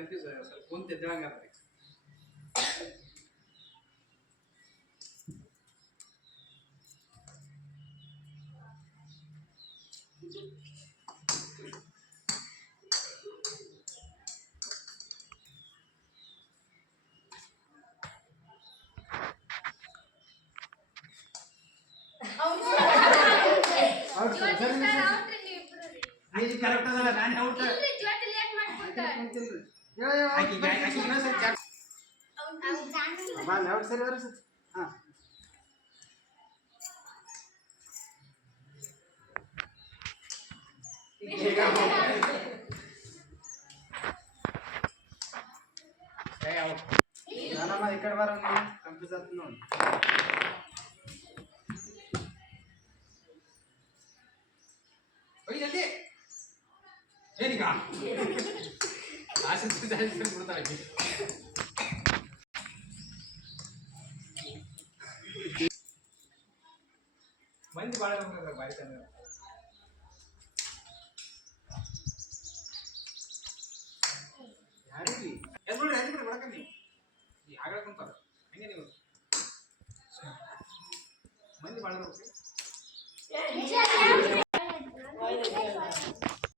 confuse ಸ್ವಲ್ಪ ಕುಂತ ಎದ್ದೇಳಂಗ correct ಅದಲ್ಲ ನಾನು ಔಟ್ ಸರಿ ಹಾ ನಾನಮ್ಮ ಈ ಕಡೆ ಬರ ಕಂಪ್ಯೂಸ್ ಆಗ್ತದೆ ನೋಡಿ ಜಲ್ದಿ ಏನೀಗ ಬಿಡ್ತಾರೆ ಮಂದಿ ಭಾಳ ಬಾಯಿ ಚೆನ್ನಾಗಿ ಯಾರಿಗೆ ಎದ್ಬಿಡ್ರಿ ಎದ್ಬಿಡ್ರಿ ಬಡಕ ನೀವು ಆಗಳ ಕುಂತಾರ ಹಂಗೆ ನೀವು ಮಂದಿ ಭಾಳ